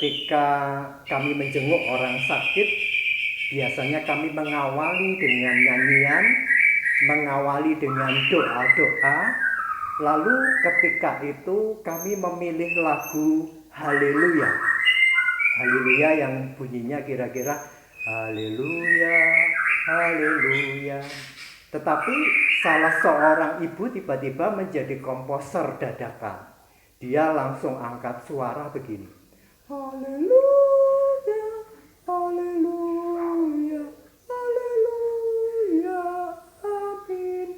ketika kami menjenguk orang sakit, biasanya kami mengawali dengan nyanyian, mengawali dengan doa-doa. Lalu ketika itu kami memilih lagu Haleluya. Haleluya yang bunyinya kira-kira Haleluya, Haleluya. Tetapi salah seorang ibu tiba-tiba menjadi komposer dadakan. Dia langsung angkat suara begini. Haleluya, Haleluya, Haleluya, amin.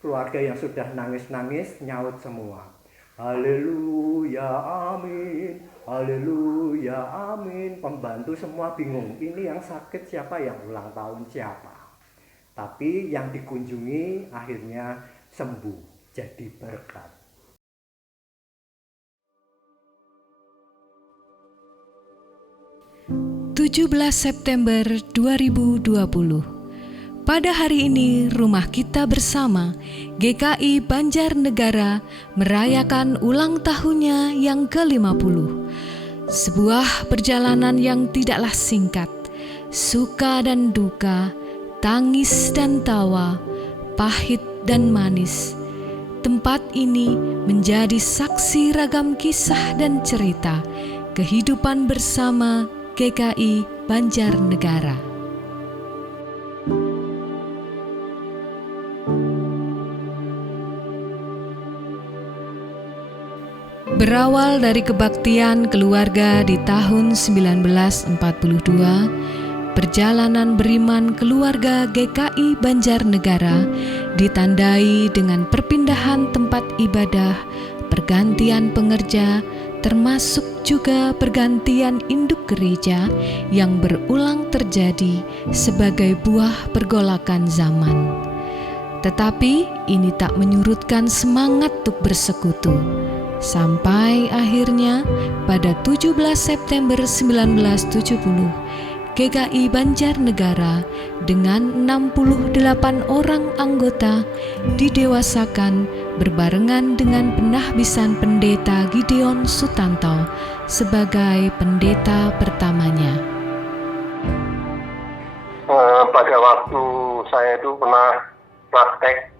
Keluarga yang sudah nangis-nangis nyaut semua. Haleluya, amin. Haleluya, amin. Pembantu semua bingung. Ini yang sakit siapa, yang ulang tahun siapa? Tapi yang dikunjungi akhirnya sembuh, jadi berkat. September 2020. Pada hari ini Rumah Kita Bersama GKI Banjarnegara merayakan ulang tahunnya yang ke-50. Sebuah perjalanan yang tidaklah singkat, suka dan duka, tangis dan tawa, pahit dan manis. Tempat ini menjadi saksi ragam kisah dan cerita kehidupan bersama GKI Banjarnegara. Berawal dari kebaktian keluarga di tahun 1942, perjalanan beriman keluarga GKI Banjarnegara ditandai dengan perpindahan tempat ibadah, pergantian pengerja, termasuk juga pergantian induk gereja yang berulang terjadi sebagai buah pergolakan zaman. Tetapi ini tak menyurutkan semangat untuk bersekutu. Sampai akhirnya pada 17 September 1970, GKI Banjarnegara dengan 68 orang anggota didewasakan berbarengan dengan penahbisan Pendeta Gideon Sutanto sebagai pendeta pertamanya. Pada waktu saya itu pernah praktek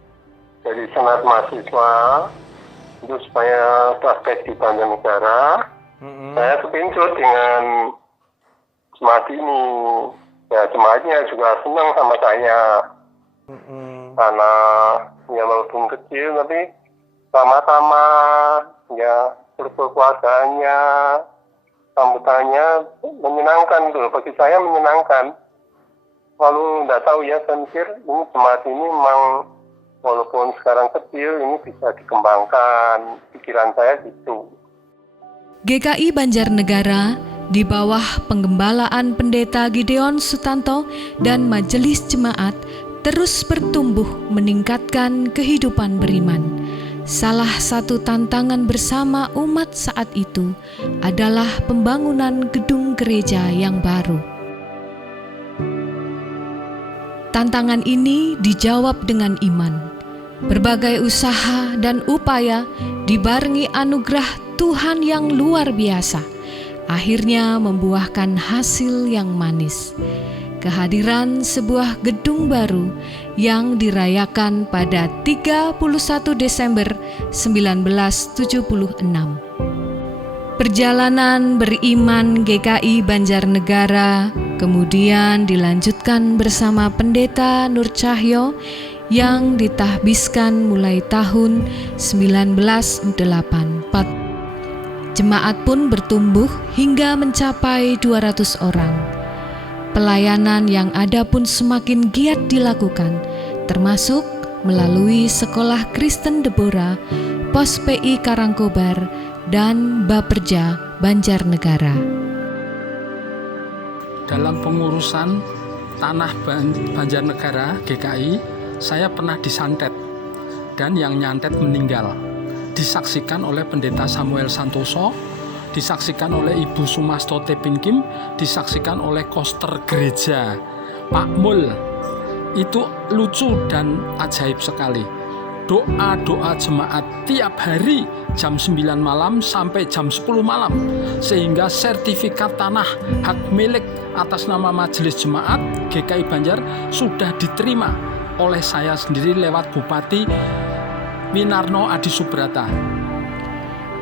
jadi senat mahasiswa itu supaya praktek di Banjarnegara. Saya kepincut dengan jemaat ini. Ya, jemaatnya juga senang sama saya. Karena ya walaupun kecil tapi sama-sama ya berkeluarganya, sambutannya menyenangkan tuh. Bagi saya menyenangkan. Lalu nggak tahu ya, saya mikir ini jemaat ini memang walaupun sekarang kecil ini bisa dikembangkan. Pikiran saya gitu. GKI Banjarnegara di bawah penggembalaan Pendeta Gideon Sutanto dan Majelis Jemaat terus bertumbuh meningkatkan kehidupan beriman. Salah satu tantangan bersama umat saat itu adalah pembangunan gedung gereja yang baru. Tantangan ini dijawab dengan iman. Berbagai usaha dan upaya dibarengi anugerah Tuhan yang luar biasa, akhirnya membuahkan hasil yang manis. Kehadiran sebuah gedung baru yang dirayakan pada 31 Desember 1976. Perjalanan beriman GKI Banjarnegara kemudian dilanjutkan bersama Pendeta Nur Cahyo yang ditahbiskan mulai tahun 1984. Jemaat pun bertumbuh hingga mencapai 200 orang. Pelayanan yang ada pun semakin giat dilakukan, termasuk melalui Sekolah Kristen Deborah, Pos PI Karangkobar, dan Baperja Banjarnegara. Dalam pengurusan tanah Banjarnegara GKI, saya pernah disantet dan yang nyantet meninggal. Disaksikan oleh Pendeta Samuel Santoso, disaksikan oleh Ibu Sumasto Tepingkim, disaksikan oleh koster gereja Pak Mul. Itu lucu dan ajaib sekali. doa-doa jemaat tiap hari jam 9 malam sampai jam 10 malam, sehingga sertifikat tanah hak milik atas nama Majelis Jemaat GKI Banjar sudah diterima oleh saya sendiri lewat Bupati Winarno Adi Subrata.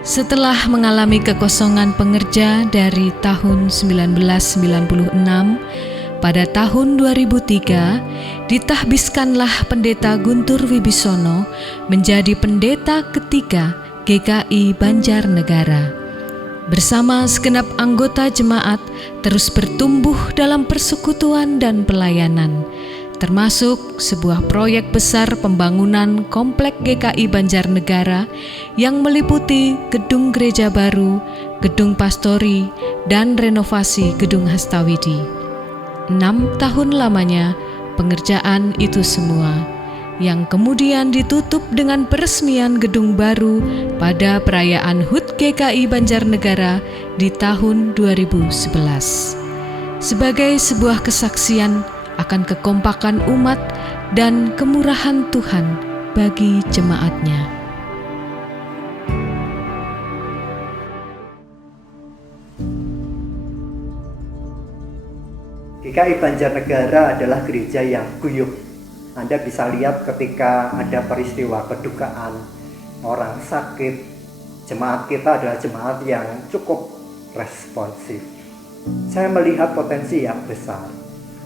Setelah mengalami kekosongan pengerja dari tahun 1996, pada tahun 2003 ditahbiskanlah Pendeta Guntur Wibisono menjadi pendeta ketiga GKI Banjarnegara. Bersama segenap anggota jemaat terus bertumbuh dalam persekutuan dan pelayanan, termasuk sebuah proyek besar pembangunan komplek GKI Banjarnegara yang meliputi gedung gereja baru, gedung pastori, dan renovasi gedung Hastawidi. 6 tahun lamanya pengerjaan itu semua, yang kemudian ditutup dengan peresmian gedung baru pada perayaan HUT GKI Banjarnegara di tahun 2011. Sebagai sebuah kesaksian akan kekompakan umat dan kemurahan Tuhan bagi jemaatnya. GKI Banjarnegara adalah gereja yang guyup. Anda bisa lihat ketika ada peristiwa kedukaan, orang sakit, jemaat kita adalah jemaat yang cukup responsif. Saya melihat potensi yang besar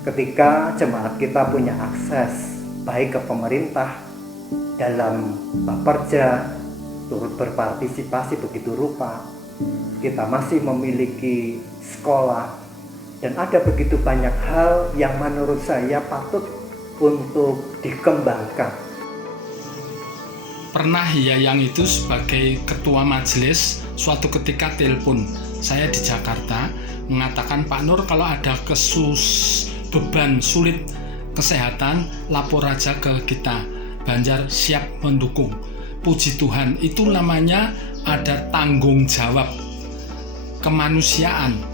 ketika jemaat kita punya akses baik ke pemerintah dalam Bapperja, turut berpartisipasi begitu rupa. Kita masih memiliki sekolah, dan ada begitu banyak hal yang menurut saya patut untuk dikembangkan. Pernah ya yang itu sebagai ketua majelis suatu ketika telepon saya di Jakarta mengatakan, Pak Nur, kalau ada beban sulit kesehatan lapor aja ke kita, Banjar siap mendukung. Puji Tuhan, itu namanya ada tanggung jawab kemanusiaan.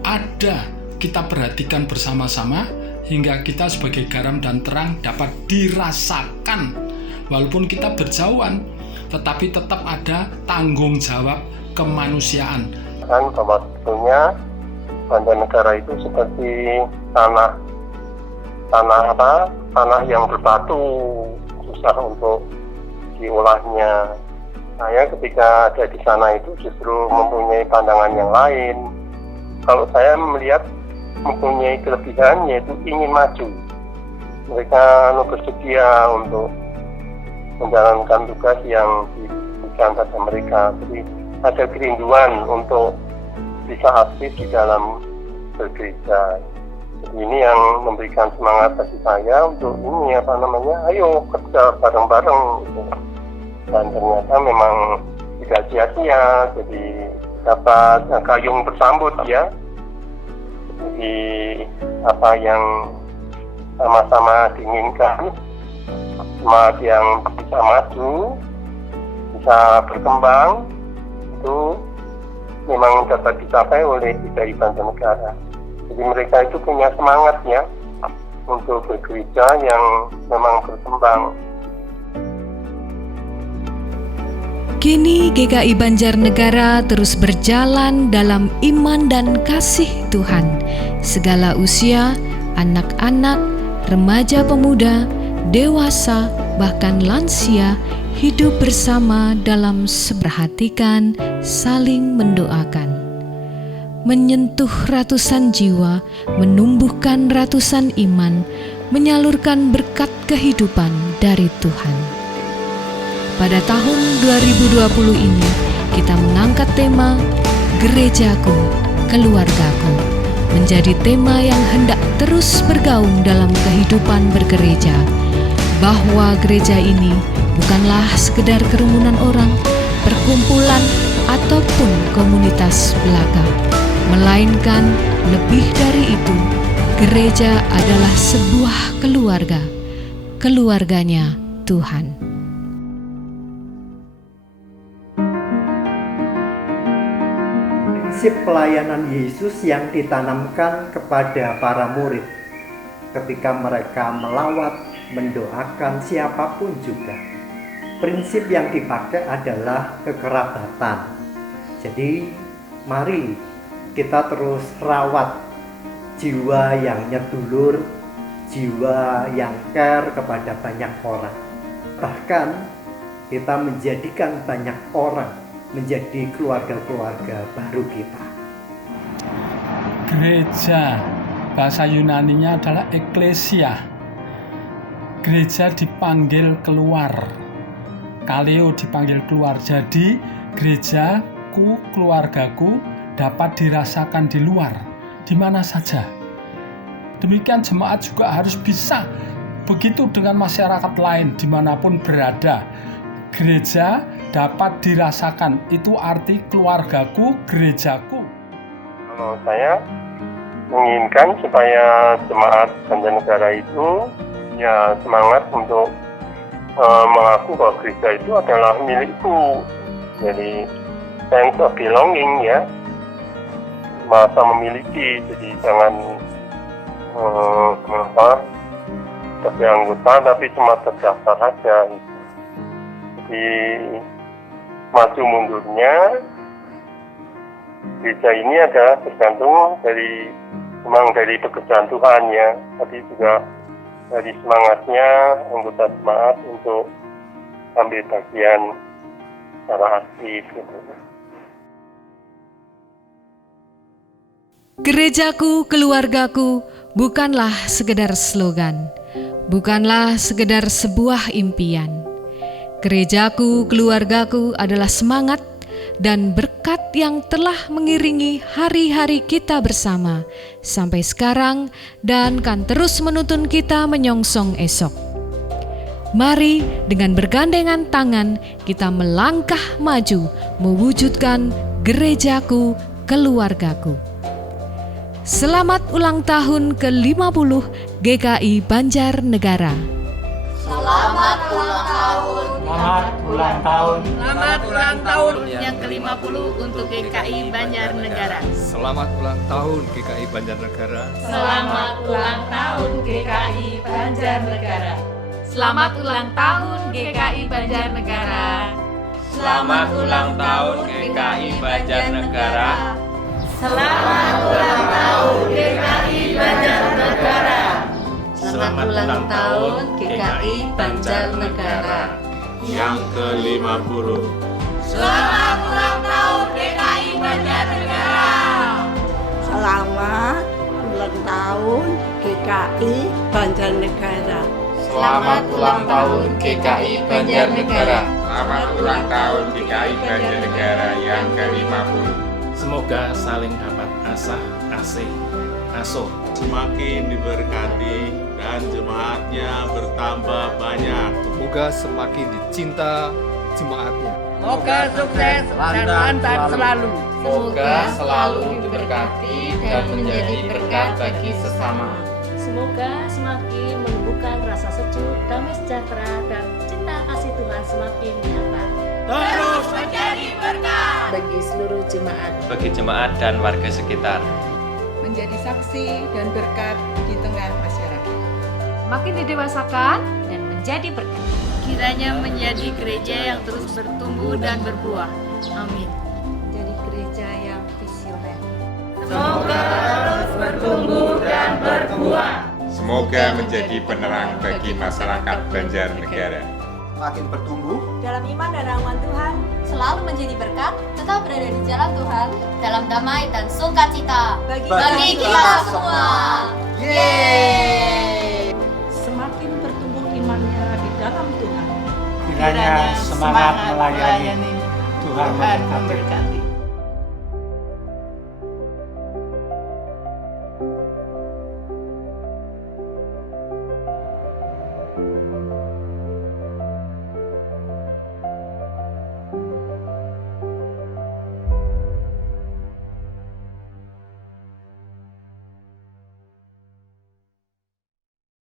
Ada, kita perhatikan bersama-sama hingga kita sebagai garam dan terang dapat dirasakan. Walaupun kita berjauhan, tetapi tetap ada tanggung jawab kemanusiaan. Kan bahwa sebetulnya Banjarnegara itu seperti tanah yang berbatu, susah untuk diolahnya. Saya ketika ada di sana itu justru mempunyai pandangan yang lain. Kalau saya melihat mempunyai kelebihan, yaitu ingin maju. Mereka bersedia untuk menjalankan tugas yang diberikan pada mereka. Jadi ada kerinduan untuk bisa aktif di dalam bergereja. Jadi ini yang memberikan semangat bagi saya untuk ini ayo kerja bareng-bareng. Dan ternyata memang tidak sia-sia. Jadi dapat gayung bersambut ya. Jadi apa yang sama-sama diinginkan, semangat yang bisa maju, bisa berkembang, itu memang dapat dicapai oleh GKI Banjarnegara. Jadi mereka itu punya semangat ya untuk bergereja yang memang berkembang. Kini GKI Banjarnegara terus berjalan dalam iman dan kasih Tuhan. Segala usia, anak-anak, remaja pemuda, dewasa, bahkan lansia hidup bersama dalam seperhatikan, saling mendoakan. Menyentuh ratusan jiwa, menumbuhkan ratusan iman, menyalurkan berkat kehidupan dari Tuhan. Pada tahun 2020 ini, kita mengangkat tema Gerejaku, Keluargaku, menjadi tema yang hendak terus bergaung dalam kehidupan bergereja, bahwa gereja ini bukanlah sekedar kerumunan orang, perkumpulan, ataupun komunitas belaka, melainkan lebih dari itu, gereja adalah sebuah keluarga, keluarganya Tuhan. Prinsip pelayanan Yesus yang ditanamkan kepada para murid ketika mereka melawat, mendoakan siapapun juga. prinsip yang dipakai adalah kekerabatan. Jadi mari kita terus rawat jiwa yang nyedulur, jiwa yang care kepada banyak orang. Bahkan kita menjadikan banyak orang menjadi keluarga-keluarga baru kita. Gereja, bahasa Yunaninya adalah eklesia. Gereja dipanggil keluar. Kaleo dipanggil keluar. Jadi gerejaku, keluargaku dapat dirasakan di luar, di mana saja. Demikian jemaat juga harus bisa begitu dengan masyarakat lain dimanapun berada. Gereja dapat dirasakan, itu arti keluargaku, gerejaku. Kalau saya menginginkan supaya jemaat Banjarnegara itu ya semangat untuk mengaku bahwa gereja itu adalah milikku. Jadi sense of belonging ya, merasa memiliki. Jadi jangan sebagai anggota tapi cuma terdaftar saja. Jadi maju mundurnya gereja ini adalah tergantung dari pekerjaan Tuhan ya, tapi juga dari semangatnya anggota jemaat untuk ambil bagian secara aktif gitu. Gerejaku, keluargaku bukanlah sekedar slogan, bukanlah sekedar sebuah impian. Gerejaku, keluargaku adalah semangat dan berkat yang telah mengiringi hari-hari kita bersama sampai sekarang dan kan terus menuntun kita menyongsong esok. Mari dengan bergandengan tangan kita melangkah maju mewujudkan gerejaku, keluargaku. Selamat ulang tahun ke-50 GKI Banjarnegara. Selamat ulang tahun. Selamat ulang tahun. Selamat ulang tahun yang ke-50 untuk GKI Banjarnegara. Selamat ulang tahun GKI Banjarnegara. Selamat ulang tahun GKI Banjarnegara. Selamat ulang tahun GKI Banjarnegara. Selamat ulang tahun GKI Banjarnegara. Selamat ulang tahun GKI Banjarnegara. Selamat ulang tahun GKI Banjarnegara yang ke-50. Selamat ulang tahun GKI Banjarnegara. Selamat ulang tahun GKI Banjarnegara. Selamat ulang tahun GKI Banjarnegara. Selamat ulang tahun GKI Banjarnegara yang ke-50. Semoga saling dapat asah, asih, asuh, semakin diberkati dan jemaatnya bertambah banyak. Semoga semakin dicinta jemaatnya. Semoga sukses dan lancar selalu. Semoga selalu diberkati dan menjadi berkat bagi sesama. Semoga semakin menumbuhkan rasa sejuk, damai sejahtera, dan cinta kasih Tuhan semakin nyata. Terus menjadi berkat bagi seluruh jemaat, bagi jemaat dan warga sekitar. Menjadi saksi dan berkat di tengah masyarakat. Makin didewasakan dan menjadi berkat. kiranya menjadi gereja yang terus bertumbuh dan berbuah. Amin. Jadi gereja yang visioner. Semoga terus bertumbuh dan berbuah. Semoga menjadi penerang bagi masyarakat Banjarnegara. Makin bertumbuh dalam iman dan rahmat Tuhan, selalu menjadi berkat, tetap berada di jalan Tuhan, dalam damai dan sukacita bagi kita semua. Yeay! Semakin bertumbuh imannya di dalam Tuhan. Kiranya semangat melayani Tuhan memberkati.